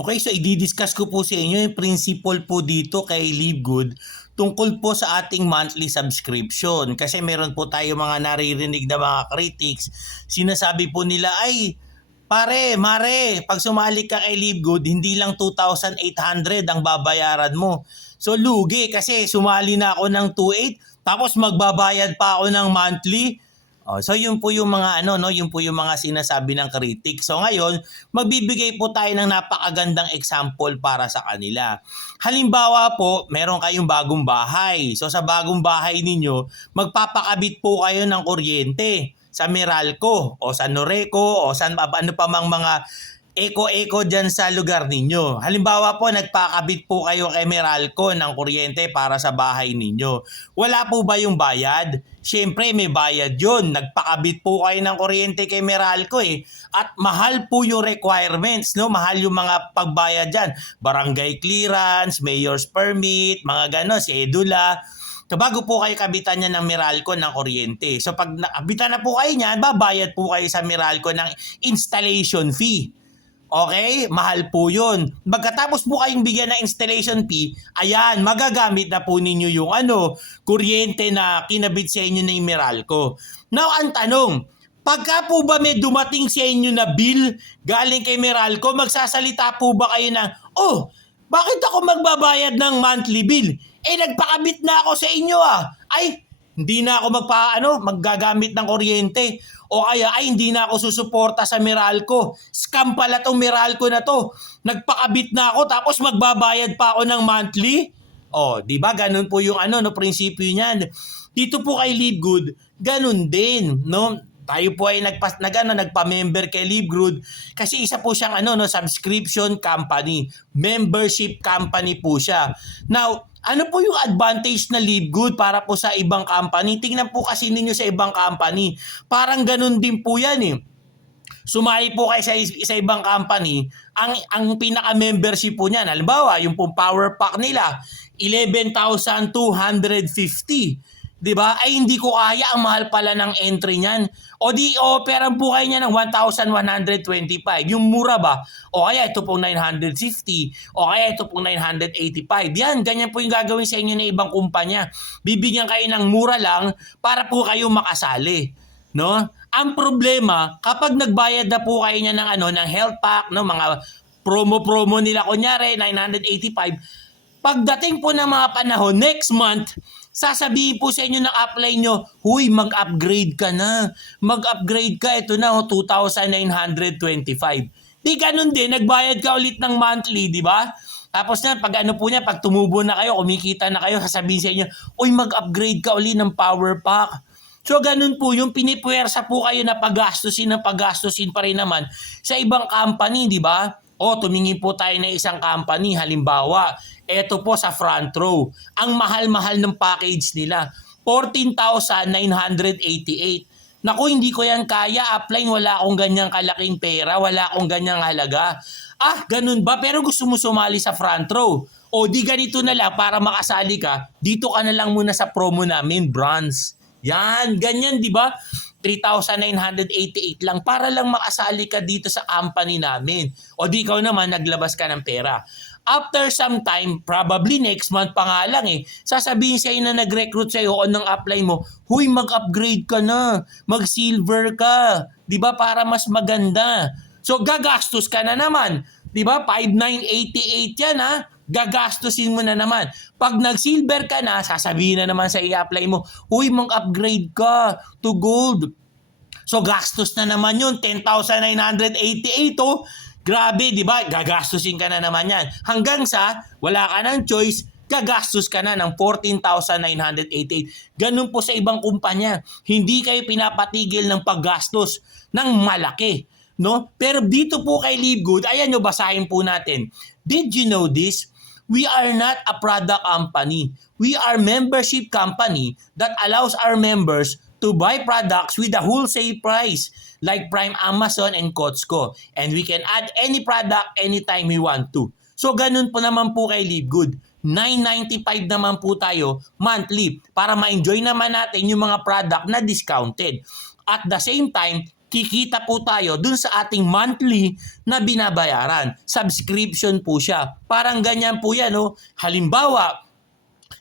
Okay, so i-discuss ko po sa inyo yung principle po dito kay Live Good tungkol po sa ating monthly subscription. Kasi meron po tayo mga naririnig na mga critics, sinasabi po nila ay Pare, mare, pag sumali ka kay Live Good, hindi lang 2,800 ang babayaran mo. So lugi kasi sumali na ako ng 2,800 tapos magbabayad pa ako ng monthly. Oh, so yun po yung mga ano no, yun po yung mga sinasabi ng critic. So ngayon, magbibigay po tayo ng napakagandang example para sa kanila. Halimbawa po, meron kayong bagong bahay. So sa bagong bahay ninyo, magpapakabit po kayo ng kuryente sa Meralco o sa Noreco o sa ano pa mang mga eko-eko dyan sa lugar ninyo. Halimbawa po, nagpakabit po kayo kay Meralco ng kuryente para sa bahay ninyo. Wala po ba yung bayad? Siyempre, may bayad yun. Nagpakabit po kayo ng kuryente kay Meralco eh. At mahal po yung requirements, no? Mahal yung mga pagbayad dyan. Barangay clearance, mayor's permit, mga gano'n, sedula. So bago po kayo kabitan niya ng Meralco ng kuryente. So pag nakabitan na po kayo niyan, babayad po kayo sa Meralco ng installation fee. Okay? Mahal po yun. Pagkatapos po kayong bigyan ng installation fee, ayan, magagamit na po ninyo yung ano, kuryente na kinabit sa inyo ng Meralco. Now, ang tanong, pagka po ba may dumating sa inyo na bill galing kay Meralco, magsasalita po ba kayo ng, oh, bakit ako magbabayad ng monthly bill? Eh, nagpakabit na ako sa inyo ah. Ay, hindi na ako magpa, ano, maggagamit ng kuryente. O kaya, ay, hindi na ako susuporta sa Meralco. Scam pala tong Meralco na to. Nagpakabit na ako, tapos magbabayad pa ako ng monthly. O, di ba? Ganun po yung ano, no, prinsipyo niyan. Dito po kay Live Good, ganun din, no? Tayo po ay nagpa, nag, ano, nagpa-member kay LiveGood kasi isa po siyang ano, no, subscription company. Membership company po siya. Now, ano po yung advantage na LiveGood para po sa ibang company? Tingnan po kasi ninyo sa ibang company. Parang ganun din po yan eh. Sumayi po kayo sa, sa ibang company, ang ang pinaka-membership po niyan, halimbawa, yung pong power pack nila, 11,250. 'Di ba? Ay hindi ko kaya ang mahal pala ng entry niyan. O di operan po kayo niya ng 1,125. Yung mura ba? O kaya ito pong 950. O kaya ito pong 985. Yan, ganyan po yung gagawin sa inyo ng ibang kumpanya. Bibigyan kayo ng mura lang para po kayo makasali. No? Ang problema, kapag nagbayad na po kayo niya ng ano ng health pack, no, mga promo-promo nila kunyari 985, pagdating po ng mga panahon next month, sasabihin po sa inyo ng apply nyo, huy, mag-upgrade ka na. Mag-upgrade ka, ito na, oh, 2,925. Di ganun din, nagbayad ka ulit ng monthly, di ba? Tapos na, pag ano po niya, pag tumubo na kayo, kumikita na kayo, sasabihin sa inyo, uy, mag-upgrade ka ulit ng power pack. So ganun po, yung pinipuwersa po kayo na paggastusin ng paggastusin pa rin naman sa ibang company, di ba? O tumingin po tayo ng isang company, halimbawa, eto po sa front row. Ang mahal-mahal ng package nila, 14,988. Naku, hindi ko yan kaya. Upline, wala akong ganyang kalaking pera. Wala akong ganyang halaga. Ah, ganun ba? Pero gusto mo sumali sa front row. O di ganito na lang, para makasali ka, dito ka na lang muna sa promo namin, bronze. Yan, ganyan, di ba? 3,988 lang para lang makasali ka dito sa company namin. O di ikaw naman, naglabas ka ng pera. After some time, probably next month pa nga lang eh, sasabihin sa'yo na nag-recruit sa'yo o ng apply mo, huy, mag-upgrade ka na, mag-silver ka, di ba, para mas maganda. So, gagastos ka na naman. Di ba? 5,988 yan ha. Gagastusin mo na naman. Pag nag-silver ka na, sasabihin na naman sa i-apply mo, huy, mag-upgrade ka to gold. So, gastos na naman yun. 10,988 oh. Grabe, di ba? Gagastusin ka na naman yan. Hanggang sa wala ka ng choice, gagastos ka na ng 14,988. Ganun po sa ibang kumpanya. Hindi kayo pinapatigil ng paggastos ng malaki. No? Pero dito po kay Live Good, ayan nyo, basahin po natin. Did you know this? We are not a product company. We are membership company that allows our members to buy products with a wholesale price like Prime Amazon and Costco. And we can add any product anytime we want to. So ganun po naman po kay Live Good. 995 naman po tayo monthly para ma-enjoy naman natin yung mga product na discounted. At the same time, kikita po tayo dun sa ating monthly na binabayaran. Subscription po siya. Parang ganyan po yan, no? Halimbawa,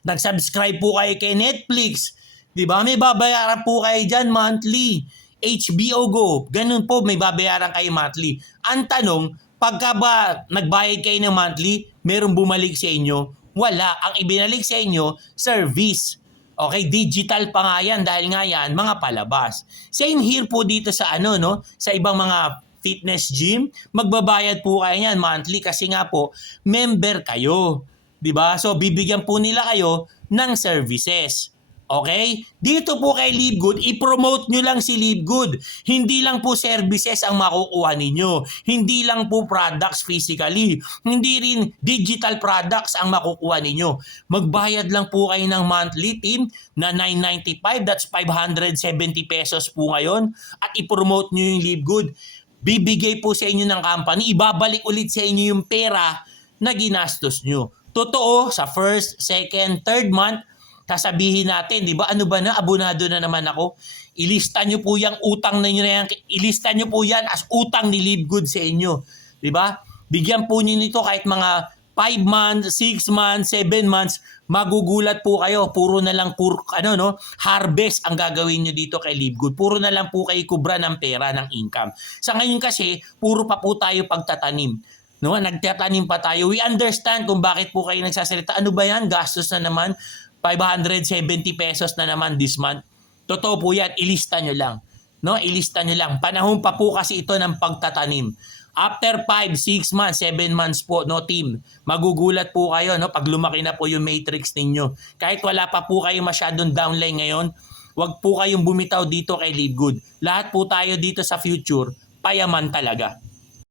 nag-subscribe po kayo kay Netflix, 'di ba? May babayaran po kayo diyan monthly. HBO Go, ganun po may babayaran kayo monthly. Ang tanong, pagka ba nagbayad kayo ng monthly, merong bumalik sa inyo? Wala. Ang ibinalik sa inyo, service. Okay, digital pa nga yan dahil nga yan, mga palabas. Same here po dito sa ano, no? Sa ibang mga fitness gym, magbabayad po kayo yan monthly kasi nga po, member kayo. 'di ba? So bibigyan po nila kayo ng services. Okay? Dito po kay Livegood, i-promote nyo lang si Livegood. Hindi lang po services ang makukuha ninyo. Hindi lang po products physically. Hindi rin digital products ang makukuha ninyo. Magbayad lang po kayo ng monthly team na 995, that's 570 pesos po ngayon. At i-promote nyo yung Livegood. Bibigay po sa inyo ng company, ibabalik ulit sa inyo yung pera na ginastos nyo. Totoo, sa first, second, third month, sasabihin natin, di ba, ano ba na, abonado na naman ako. Ilista nyo po yung utang ninyo na yan, ilista nyo po yan as utang ni Live Good sa inyo. Di ba? Bigyan po nyo nito kahit mga 5 months, 6 months, 7 months, magugulat po kayo. Puro na lang puro, ano, no, harvest ang gagawin nyo dito kay Live Good. Puro na lang po kayo kubra ng pera, ng income. Sa ngayon kasi, puro pa po tayo pagtatanim. No, nagtatanim pa tayo. We understand kung bakit po kayo nagsasalita. Ano ba yan? Gastos na naman. 570 pesos na naman this month. Totoo po yan. Ilista nyo lang. No, ilista nyo lang. Panahon pa po kasi ito ng pagtatanim. After 5, 6 months, 7 months po, no team, magugulat po kayo no, pag lumaki na po yung matrix ninyo. Kahit wala pa po kayo masyadong downline ngayon, wag po kayong bumitaw dito kay Live Good. Lahat po tayo dito sa future, payaman talaga.